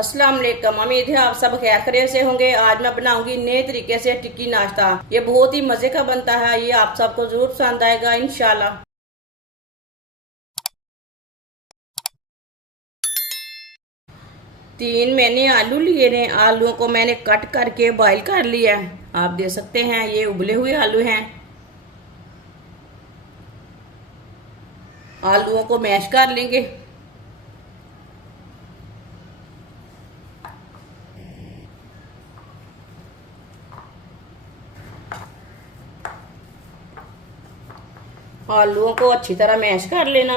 अस्सलाम वालेकुम। उम्मीद है आप सब खैर खैरियत से होंगे। आज मैं बनाऊंगी नए तरीके से टिक्की नाश्ता। ये बहुत ही मजे का बनता है। ये आप सबको जरूर पसंद आएगा इंशाल्लाह। 3 मैंने आलू लिए हैं। आलूओं को मैंने कट करके बॉईल कर लिया है। आप देख सकते हैं ये उबले हुए आलू हैं। आलूओं को मैश कर लेंगे। आलूओं को अच्छी तरह मैश कर लेना।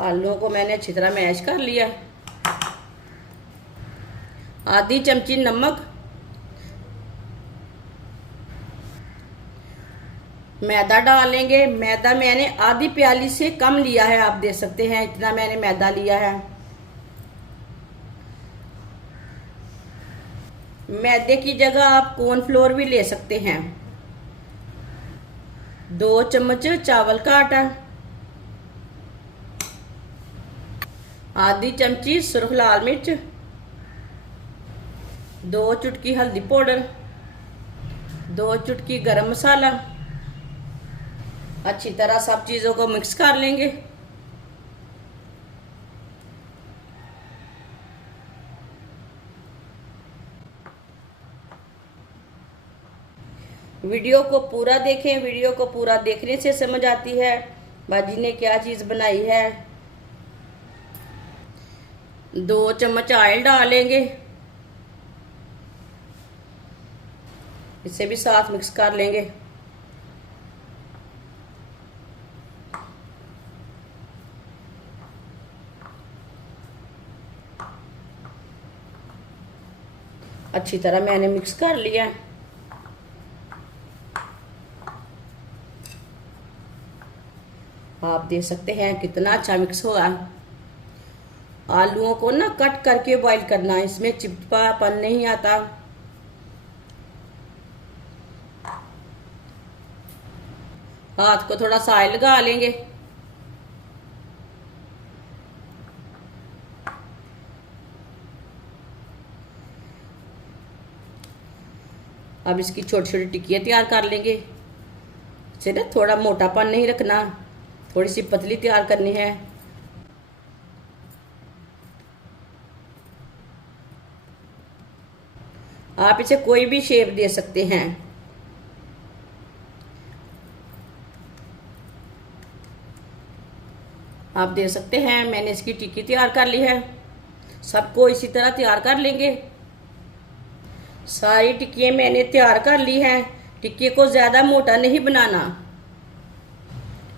आलूओं को मैंने अच्छी तरह मैश कर लिया। आधी चमची नमक, मैदा डालेंगे। मैदा मैंने आधी प्याली से कम लिया है। आप देख सकते हैं इतना मैंने मैदा लिया है। मैदे की जगह आप कॉर्नफ्लोर भी ले सकते हैं। 2 चम्मच चावल का आटा, आधी चमची सुरख लाल मिर्च, 2 चुटकी हल्दी पाउडर, 2 चुटकी गरम मसाला। अच्छी तरह सब चीजों को मिक्स कर लेंगे। वीडियो को पूरा देखें। वीडियो को पूरा देखने से समझ आती है बाजी ने क्या चीज बनाई है। 2 चम्मच ऑयल डालेंगे। इसे भी साथ मिक्स कर लेंगे। अच्छी तरह मैंने मिक्स कर लिया। आप देख सकते हैं कितना अच्छा मिक्स होगा। आलूओं को ना कट करके बॉईल करना, इसमें चिपचिपापन नहीं आता। हाथ को थोड़ा सा ऑयल लगा लेंगे। अब इसकी छोटी छोटी टिक्कियाँ तैयार कर लेंगे। इसे ना थोड़ा मोटापन नहीं रखना, थोड़ी सी पतली तैयार करनी है। आप इसे कोई भी शेप दे सकते हैं। आप देख सकते हैं मैंने इसकी टिक्की तैयार कर ली है। सबको इसी तरह तैयार कर लेंगे। सारी टिक्कियाँ मैंने तैयार कर ली हैं। टिक्की को ज़्यादा मोटा नहीं बनाना।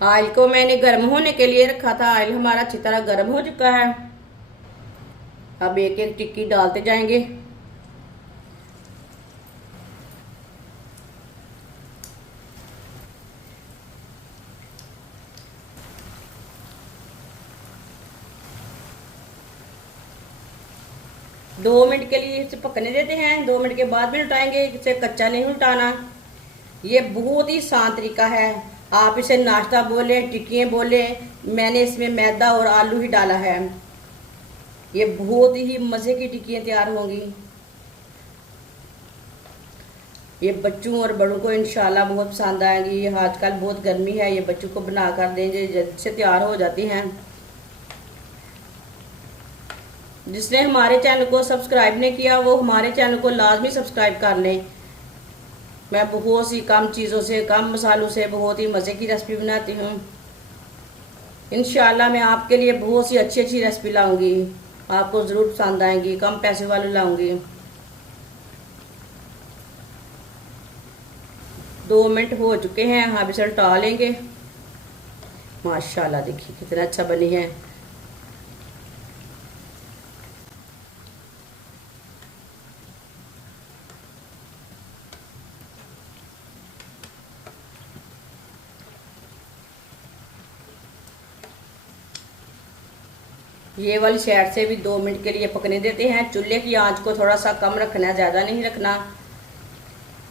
ऑयल को मैंने गर्म होने के लिए रखा था। ऑयल हमारा अच्छी तरह गर्म हो चुका है। अब एक एक टिक्की डालते जाएंगे। दो मिनट के लिए इसे पकने देते हैं। 2 मिनट के बाद भी उल्टाएंगे। इसे कच्चा नहीं उल्टाना। ये बहुत ही आसान तरीका है। आप इसे नाश्ता बोले, टिक्कियाँ बोले, मैंने इसमें मैदा और आलू ही डाला है। ये बहुत ही मज़े की टिक्कियाँ तैयार होंगी। ये बच्चों और बड़ों को इंशाल्लाह बहुत पसंद आएंगी। आजकल बहुत गर्मी है, ये बच्चों को बना कर दें, जल्द से तैयार हो जाती हैं। जिसने हमारे चैनल को सब्सक्राइब नहीं किया वो हमारे चैनल को लाजमी सब्सक्राइब कर लें। मैं बहुत सी कम चीज़ों से, कम मसालों से बहुत ही मज़े की रेसिपी बनाती हूँ। इंशाल्लाह मैं आपके लिए बहुत सी अच्छी अच्छी रेसिपी लाऊंगी। आपको ज़रूर पसंद आएंगी। कम पैसे वाली लाऊंगी। 2 मिनट हो चुके हैं। हाँ इसे उल्टा लेंगे। माशाल्लाह देखिए कितना अच्छा बनी है। ये वाली साइड से भी 2 मिनट के लिए पकने देते हैं। चूल्हे की आंच को थोड़ा सा कम रखना है, ज़्यादा नहीं रखना।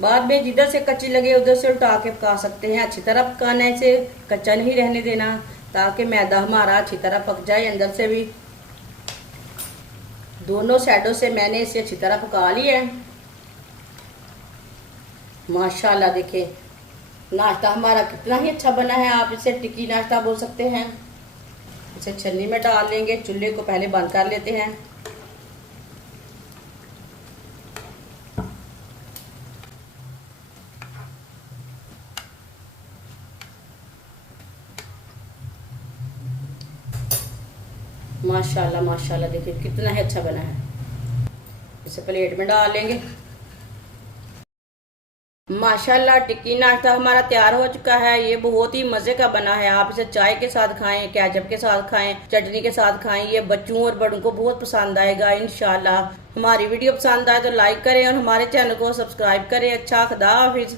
बाद में जिधर से कच्ची लगे उधर से उल्टा के पका सकते हैं। अच्छी तरह पकाना है, इसे कच्चा नहीं रहने देना। ताकि मैदा हमारा अच्छी तरह पक जाए अंदर से भी। दोनों साइडों से मैंने इसे अच्छी तरह पका लिया है। माशाल्लाह देखिए नाश्ता हमारा कितना ही अच्छा बना है। आप इसे टिक्की नाश्ता बोल सकते हैं। इसे छन्नी में डाल लेंगे। चूल्हे को पहले बंद कर लेते हैं। माशाल्लाह माशाल्लाह देखिए कितना ही अच्छा बना है। इसे प्लेट में डाल लेंगे। माशाल्लाह टिक्की नाश्ता हमारा तैयार हो चुका है। ये बहुत ही मज़े का बना है। आप इसे चाय के साथ खाएं, केचप के साथ खाएं, चटनी के साथ खाएं। ये बच्चों और बड़ों को बहुत पसंद आएगा इंशाल्लाह। हमारी वीडियो पसंद आए तो लाइक करें और हमारे चैनल को सब्सक्राइब करें। अच्छा खुदा हाफिज़।